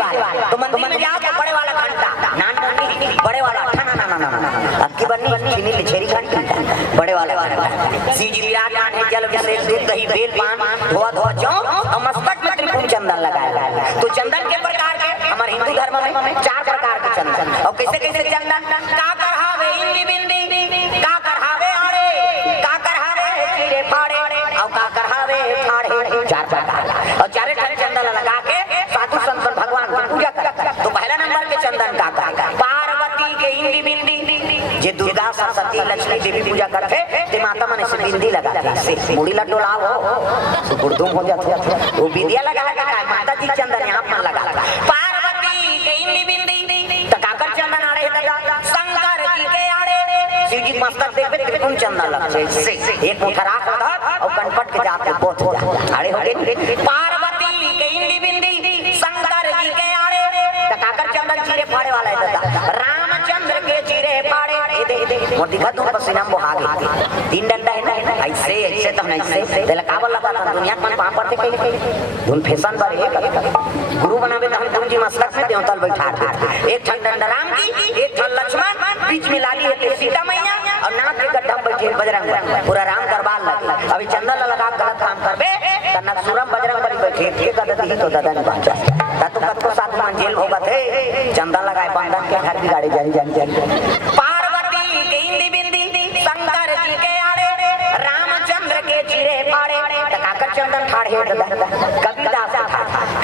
वाला। तो मंदिर में जाओ तो बड़े वाला घंटा, नान मुंडी बड़े वाला ठना ना ना ना अब की बन्नी चीनी लिछेरी घंटा बड़े वाला घंटा। श्री जी विराजमान है, जल अभिषेक दूध दही बेल पान धोआ धोआ जौ और मस्तक में त्रिपुर चंदन लगाया। तो चंदन के प्रकार के हमारे हिंदू धर्म में 4 प्रकार के चंदन। और कैसे कैसे चंदन का करहावे इंदी बिंदी, का करहावे आड़े, का करहावे चीरे फाड़े और का करहावे फाड़े, 4 प्रकार। और चारे ठाने चंदन लगा के साधु संत भगवान की पूजा करता। तो पहला नंबर के चंदन का पार्वती के इंदी बिंदी, जे दुर्गा सरस्वती लक्ष्मी देवी पूजा करते ते माता मन से बिंदी लगाते से मुड़ी लड्डू लाओ तो गुड़दुम हो जाते। वो बिंदिया लगा लगा माता जी चंदन यहाँ पर लगा पार्वती के इंदी बिंदी तकाकर चंदन आड़े शंकर जी के आड़े शिव जी मस्तक देख पे त्रिपुर चंदन लगते से एक मुठा राख और कनपट के जाते बहुत हो जाते आड़े हो गए। पार्वती के इंदी बिंदी शंकर जी के आड़े तकाकर चंदन चीरे फाड़े वाला है। रामचंद्र के चीरे फाड़े और दिखा तुम पसीना बहा गए। 3 डंडा है ना ऐसे ऐसे तो ऐसे तेला काबल लगा था दुनिया में वहां पर कहीं धुन फैशन पर है गुरु बनावे तो हम गुरुजी मसलक से देवतल बैठा थे। एक ठन डंडा राम की, एक ठन लक्ष्मण, बीच में लाली है सीता मैया और नाक के गड्ढा में बैठे बजरंग। पूरा राम दरबार लगा। अभी चंदन लगा गलत काम करबे त नक्सुरम बजरंग बली बैठे के गलत ही तो दादा ने बांचा तब तक को 7 मान जेल होगा थे। चंदन लगाए बंधन के घर की गाड़ी जानी जानी जानी। पार्वती के इंदी बिंदी शंकर जी के आड़े रामचंद्र के चीरे फाड़े तकाकर चंदन फाड़े कबीरदास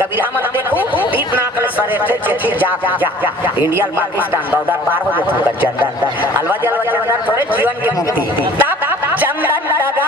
कबीरा मन देखो दीप नाकल सरे थे जा जा इंडिया पाकिस्तान बॉर्डर पार हो जाता चंदन अलवा जलवा चंदन थोड़े जीवन की मुक्ति तब चंदन लगा